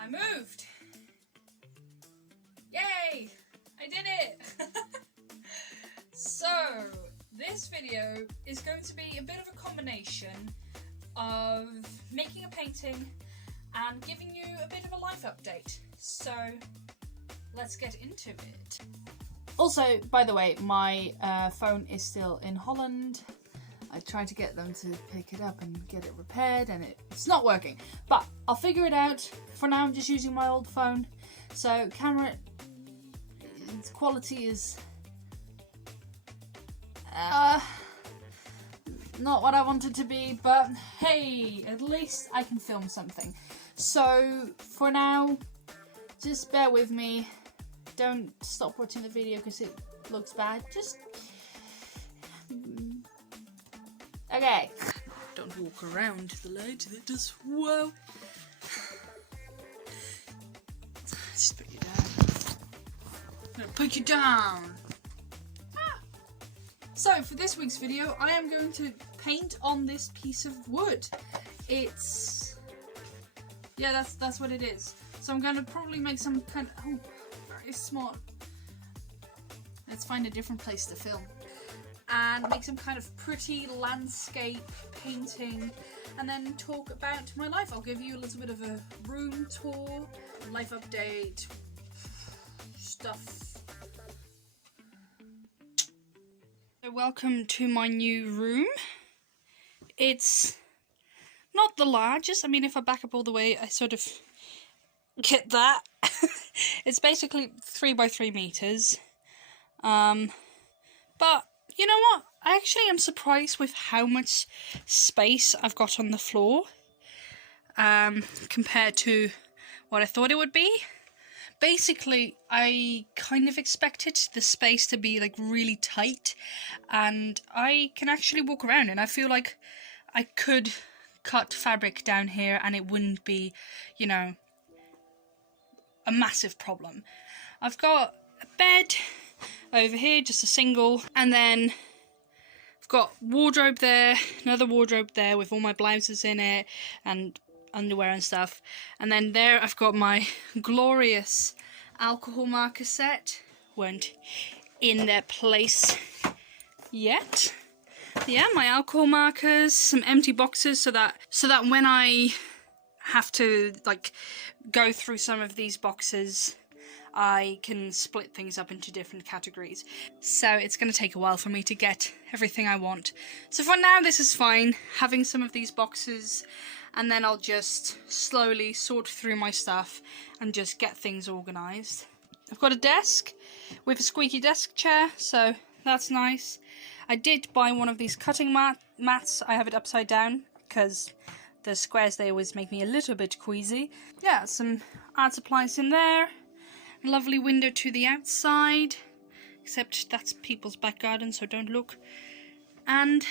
I moved! Yay! I did it! So, this video is going to be a bit of a combination of making a painting and giving you a bit of a life update. So, let's get into it. Also, by the way, my phone is still in Holland. I tried to get them to pick it up and get it repaired and it's not working. But I'll figure it out. For now I'm just using my old phone. So camera quality is not what I want it to be, but hey, at least I can film something. So for now, just bear with me. Don't stop watching the video because it looks bad. Just okay. Don't walk around the light. That does whoa. Just put you down. I'm gonna put you down. Ah. So for this week's video, I am going to paint on this piece of wood. It's that's what it is. So I'm gonna probably make some kind of very small. Let's find a different place to film. And make some kind of pretty landscape painting and then talk about my life. I'll give you a little bit of a room tour, life update, stuff. So welcome to my new room. It's not the largest. I mean, if I back up all the way, I sort of get that. It's basically 3 by 3 meters. But you know what? I actually am surprised with how much space I've got on the floor compared to what I thought it would be. Basically, I kind of expected the space to be like really tight, and I can actually walk around and I feel like I could cut fabric down here and it wouldn't be, you know, a massive problem. I've got a bed over here, just a single, and then I've got wardrobe there, another wardrobe there with all my blouses in it and underwear and stuff, and then there I've got my glorious alcohol marker set. Weren't in their place yet. Yeah, my alcohol markers, some empty boxes so that when I have to like go through some of these boxes, I can split things up into different categories. So it's going to take a while for me to get everything I want. So for now this is fine, having some of these boxes, and then I'll just slowly sort through my stuff and just get things organised. I've got a desk with a squeaky desk chair, so that's nice. I did buy one of these cutting mats. I have it upside down because the squares, they always make me a little bit queasy. Yeah, some art supplies in there. Lovely window to the outside, except that's people's back garden, so don't look. And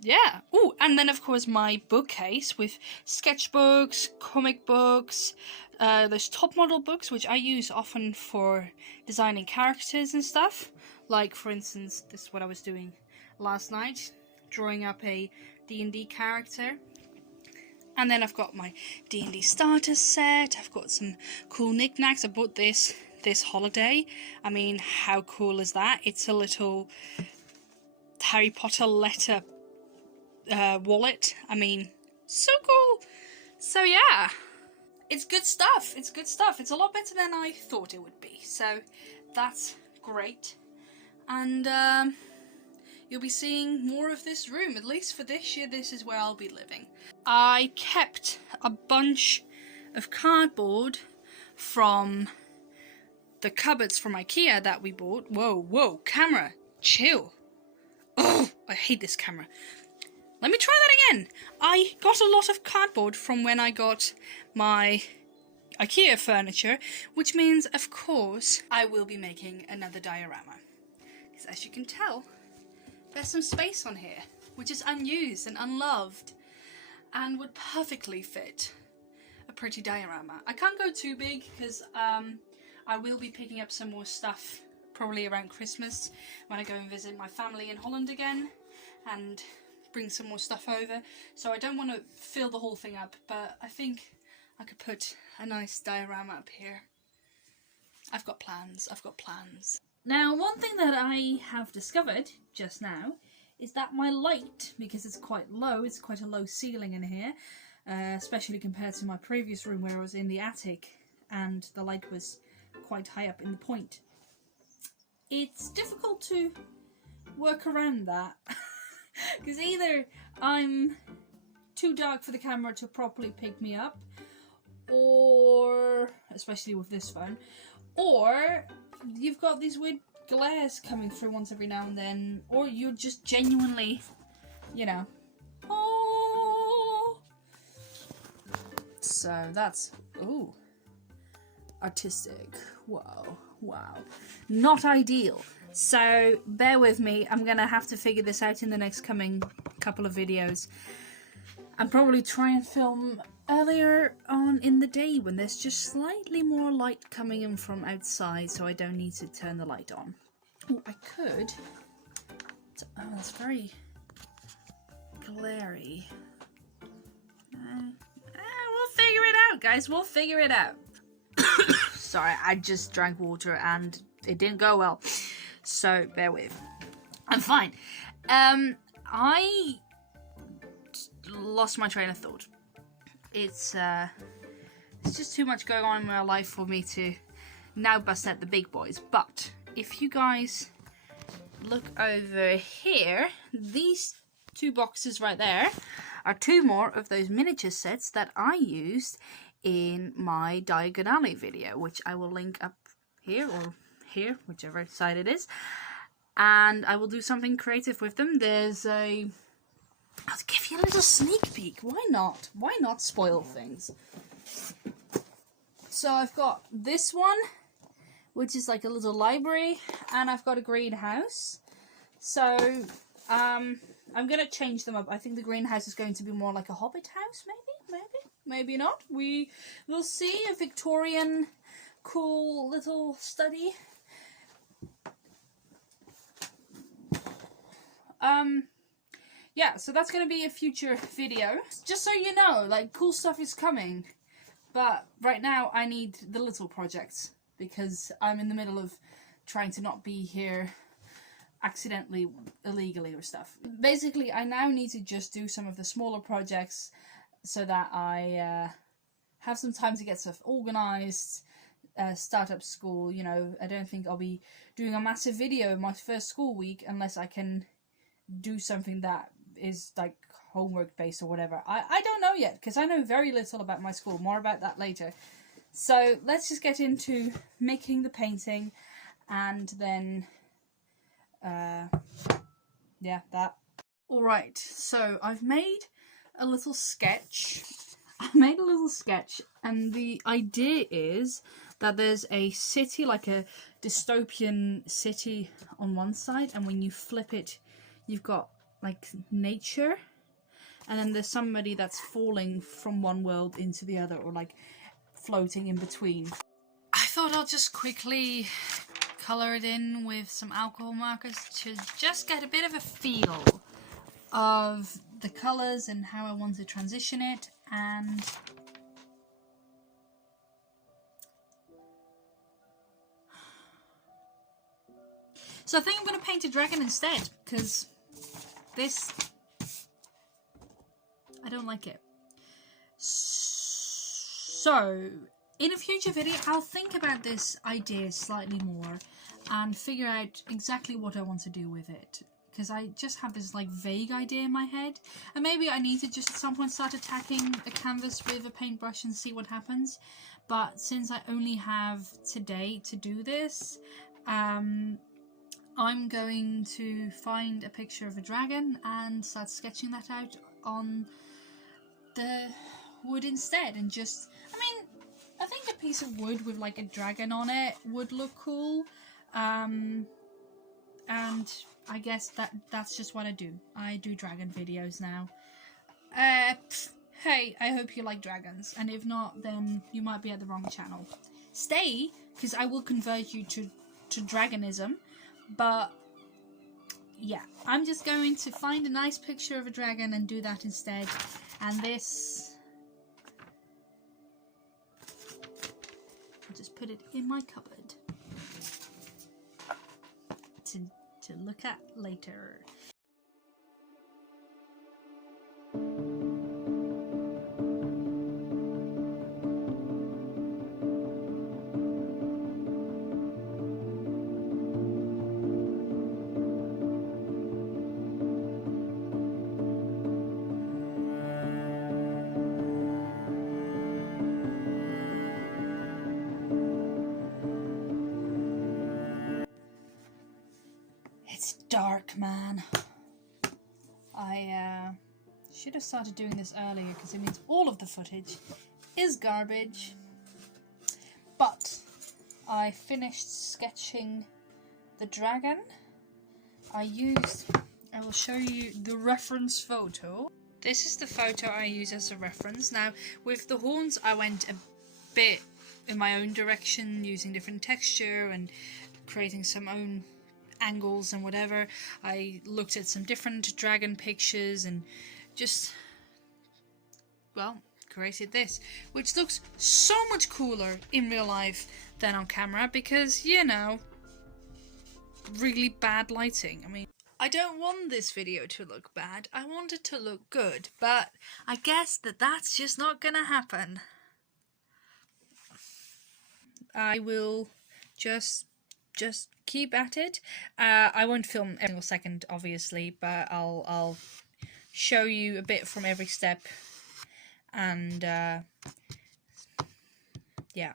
yeah, oh, and then of course my bookcase with sketchbooks, comic books, those top model books which I use often for designing characters and stuff. Like for instance, this is what I was doing last night, drawing up a D&D character. And then I've got my D&D starter set. I've got some cool knickknacks. I bought this holiday. I mean, how cool is that? It's a little Harry Potter letter wallet. I mean, so cool. So yeah, it's good stuff. It's good stuff. It's a lot better than I thought it would be. So that's great. And you'll be seeing more of this room. At least for this year, this is where I'll be living. I kept a bunch of cardboard from the cupboards from IKEA that we bought. Whoa, camera, chill. Oh, I hate this camera. Let me try that again. I got a lot of cardboard from when I got my IKEA furniture, which means, of course, I will be making another diorama. Because as you can tell, there's some space on here, which is unused and unloved, and would perfectly fit a pretty diorama. I can't go too big because I will be picking up some more stuff probably around Christmas when I go and visit my family in Holland again and bring some more stuff over. So I don't want to fill the whole thing up, but I think I could put a nice diorama up here. I've got plans, I've got plans. Now, one thing that I have discovered just now is that my light, because it's quite low, it's quite a low ceiling in here, especially compared to my previous room where I was in the attic and the light was quite high up in the point. It's difficult to work around that because either I'm too dark for the camera to properly pick me up, or, especially with this phone, or you've got these weird glares coming through once every now and then, or you're just genuinely, you know, oh. So that's, ooh, artistic. Wow, not ideal. So bear with me, I'm gonna have to figure this out in the next coming couple of videos and probably try and film earlier on in the day when there's just slightly more light coming in from outside, so I don't need to turn the light on. Oh, I could. Oh, that's very glary. We'll figure it out, guys. We'll figure it out. Sorry, I just drank water and it didn't go well, so bear with. I'm fine. I lost my train of thought. It's just too much going on in my life for me to now bust out the big boys. But if you guys look over here, these two boxes right there are two more of those miniature sets that I used in my Diagon Alley video, which I will link up here or here, whichever side it is, and I will do something creative with them. There's a, I'll give you a little sneak peek. Why not? Why not spoil things? So I've got this one, which is like a little library, and I've got a greenhouse. So I'm gonna change them up. I think the greenhouse is going to be more like a hobbit house, maybe not. We will see. A Victorian cool little study. Yeah, so that's going to be a future video. Just so you know, like, cool stuff is coming. But right now I need the little projects because I'm in the middle of trying to not be here accidentally, illegally or stuff. Basically, I now need to just do some of the smaller projects so that I have some time to get stuff organized, start up school. You know, I don't think I'll be doing a massive video in my first school week unless I can do something that is like homework based or whatever. I don't know yet because I know very little about my school. More about that later. So let's just get into making the painting and then yeah, that. Alright, so I've made a little sketch. And the idea is that there's a city, like a dystopian city on one side, and when you flip it you've got like nature, and then there's somebody that's falling from one world into the other, or like floating in between. I thought I'll just quickly colour it in with some alcohol markers to just get a bit of a feel of the colours and how I want to transition it. And so I think I'm going to paint a dragon instead, because this, I don't like it. So in a future video I'll think about this idea slightly more and figure out exactly what I want to do with it, because I just have this like vague idea in my head, and maybe I need to just at some point start attacking a canvas with a paintbrush and see what happens. But since I only have today to do this, I'm going to find a picture of a dragon and start sketching that out on the wood instead, and just, I mean, I think a piece of wood with like a dragon on it would look cool, and I guess that's just what I do. I do dragon videos now. Hey, I hope you like dragons, and if not, then you might be at the wrong channel. Stay, because I will convert you to dragonism. But yeah, I'm just going to find a nice picture of a dragon and do that instead. And this just put it in my cupboard to look at later. It's dark, man. I should have started doing this earlier because it means all of the footage is garbage. But I finished sketching the dragon. I will show you the reference photo. This is the photo I use as a reference. Now, with the horns, I went a bit in my own direction, using different texture and creating some own angles and whatever. I looked at some different dragon pictures and just, well, created this, which looks so much cooler in real life than on camera because, you know, really bad lighting. I mean, I don't want this video to look bad, I want it to look good, but I guess that's just not gonna happen. I will just keep at it. I won't film every single second, obviously, but I'll show you a bit from every step, and yeah.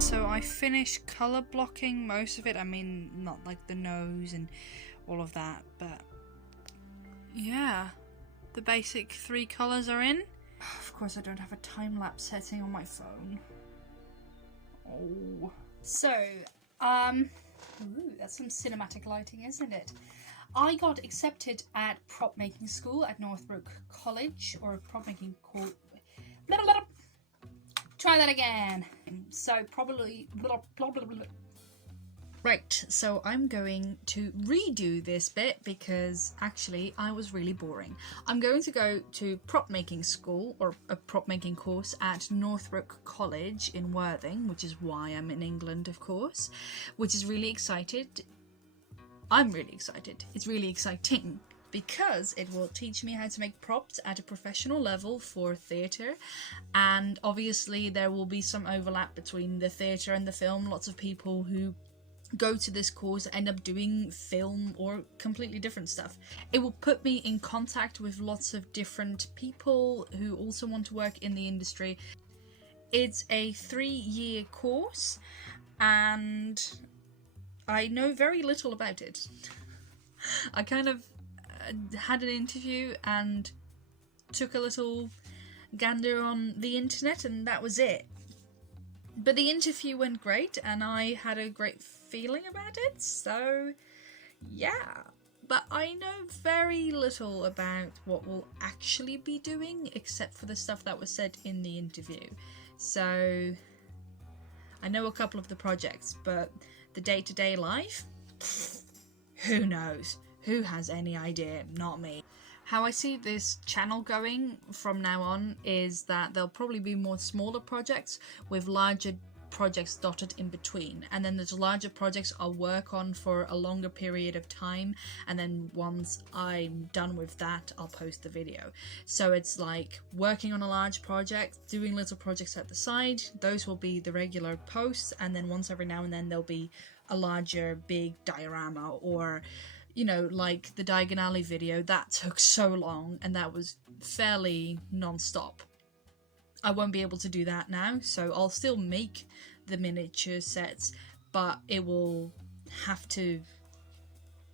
So I finished colour blocking most of it. I mean, not like the nose and all of that, but yeah, the basic 3 colours are in. Of course, I don't have a time-lapse setting on my phone. Oh. So, ooh, that's some cinematic lighting, isn't it? I got accepted at prop making school at Northbrook College, or prop making course. Try that again. So probably. Right, so I'm going to redo this bit because actually I was really boring. I'm going to go to prop making school, or a prop making course at Northbrook College in Worthing, which is why I'm in England, of course, which is really excited. I'm really excited. It's really exciting because it will teach me how to make props at a professional level for theatre, and obviously there will be some overlap between the theatre and the film. Lots of people who go to this course end up doing film or completely different stuff. It will put me in contact with lots of different people who also want to work in the industry. It's a 3-year course and I know very little about it. I kind of had an interview and took a little gander on the internet and that was it. But the interview went great and I had a great feeling about it, so yeah. But I know very little about what we'll actually be doing except for the stuff that was said in the interview. So I know a couple of the projects, but the day-to-day life? Who knows? Who has any idea? Not me. How I see this channel going from now on is that there'll probably be more smaller projects with larger projects dotted in between, and then there's larger projects I'll work on for a longer period of time, and then once I'm done with that I'll post the video. So it's like working on a large project, doing little projects at the side, those will be the regular posts, and then once every now and then there'll be a larger big diorama, or you know, like the Diagon Alley video, that took so long and that was fairly non-stop. I won't be able to do that now, so I'll still make the miniature sets, but it will have to,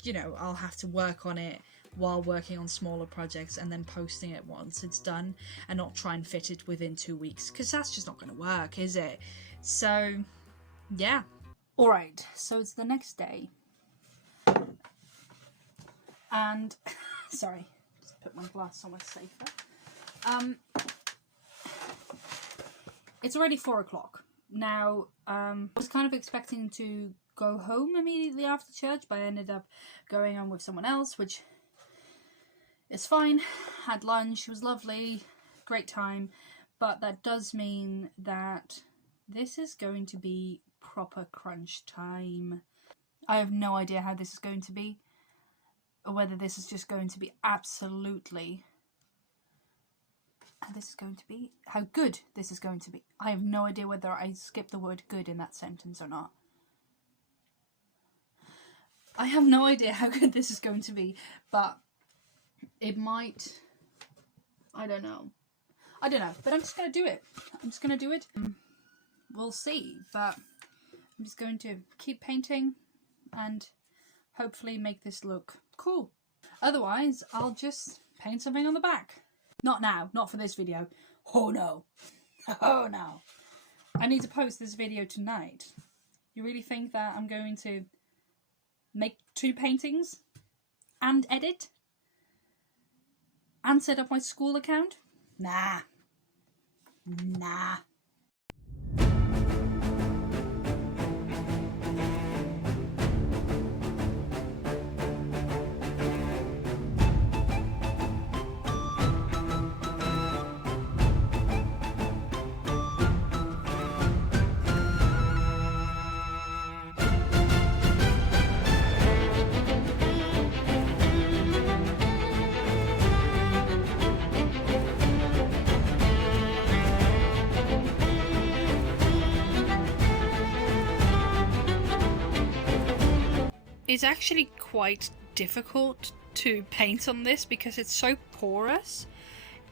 you know, I'll have to work on it while working on smaller projects and then posting it once it's done, and not try and fit it within 2 weeks, because that's just not going to work, is it? So, yeah. Alright, so it's the next day. And, sorry, just put my glass somewhere safer. It's already 4 o'clock. Now, I was kind of expecting to go home immediately after church, but I ended up going on with someone else, which is fine. Had lunch, it was lovely, great time. But that does mean that this is going to be proper crunch time. I have no idea how this is going to be, or whether this is just going to be absolutely how this is going to be, how good this is going to be. I have no idea whether I skipped the word good in that sentence or not. I have no idea how good this is going to be, but it might, I don't know, but I'm just going to do it. We'll see, but I'm just going to keep painting and hopefully make this look cool. Otherwise, I'll just paint something on the back. Not now, not for this video. Oh no. Oh no. I need to post this video tonight. You really think that I'm going to make 2 paintings and edit and set up my school account? Nah. It's actually quite difficult to paint on this because it's so porous.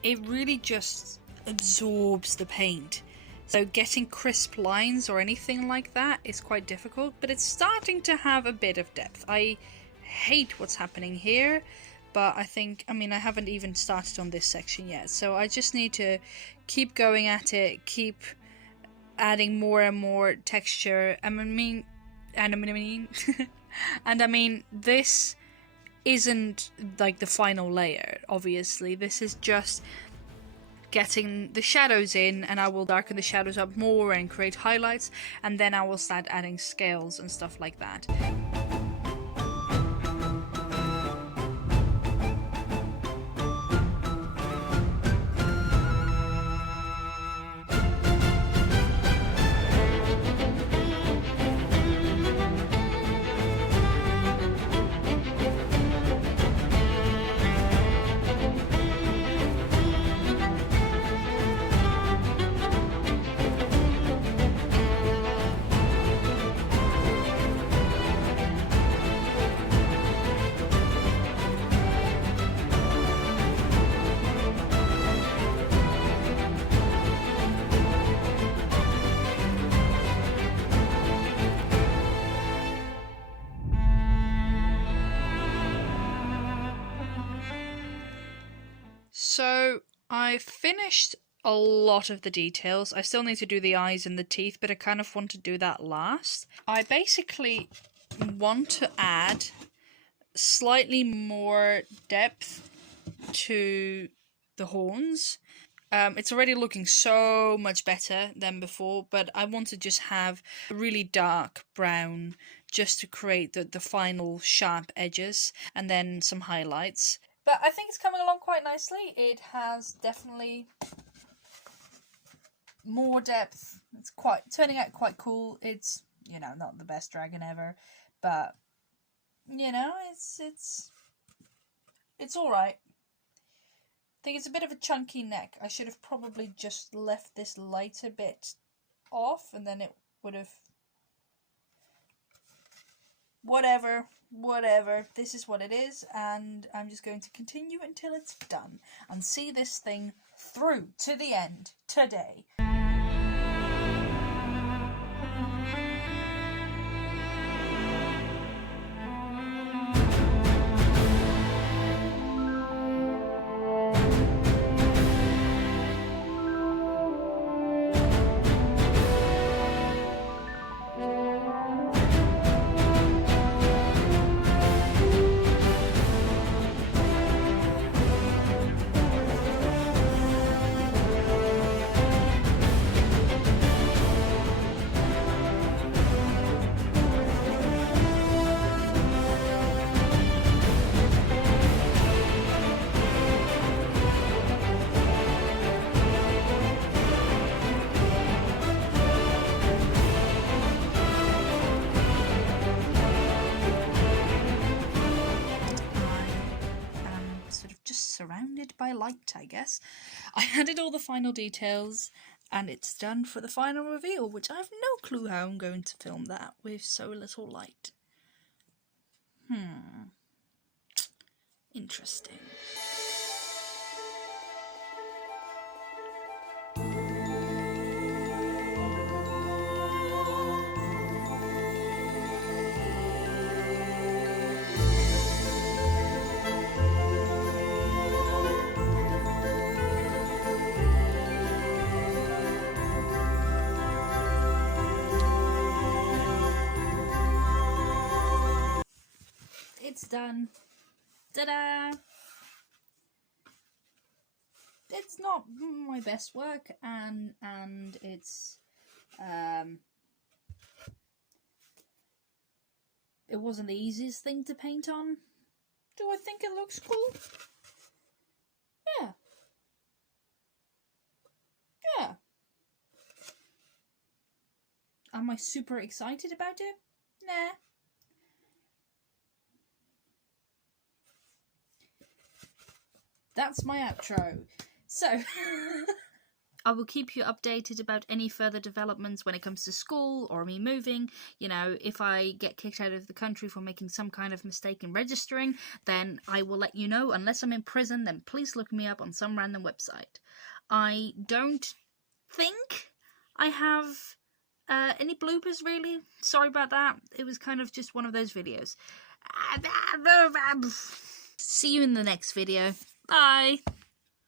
It really just absorbs the paint. So getting crisp lines or anything like that is quite difficult, but it's starting to have a bit of depth. I hate what's happening here, but I haven't even started on this section yet. So I just need to keep going at it, keep adding more and more texture. And this isn't like the final layer, obviously. This is just getting the shadows in, and I will darken the shadows up more and create highlights, and then I will start adding scales and stuff like that. So I finished a lot of the details. I still need to do the eyes and the teeth, but I kind of want to do that last. I basically want to add slightly more depth to the horns. It's already looking so much better than before, but I want to just have a really dark brown just to create the final sharp edges and then some highlights. But I think it's coming along quite nicely. It has definitely more depth. It's turning out quite cool. It's, not the best dragon ever, but it's all right. I think it's a bit of a chunky neck. I should have probably just left this lighter bit off, and then it would have... Whatever. This is what it is, and I'm just going to continue until it's done and see this thing through to the end today. surrounded by light, I guess. I added all the final details, and it's done for the final reveal, which I have no clue how I'm going to film that with so little light. Interesting. It's done. Ta-da! It's not my best work, and it's it wasn't the easiest thing to paint on. Do I think it looks cool? Yeah. Yeah. Am I super excited about it? Nah. That's my outro. So, I will keep you updated about any further developments when it comes to school or me moving. You know, if I get kicked out of the country for making some kind of mistake in registering, then I will let you know. Unless I'm in prison, then please look me up on some random website. I don't think I have any bloopers, really. Sorry about that. It was kind of just one of those videos. See you in the next video. Bye!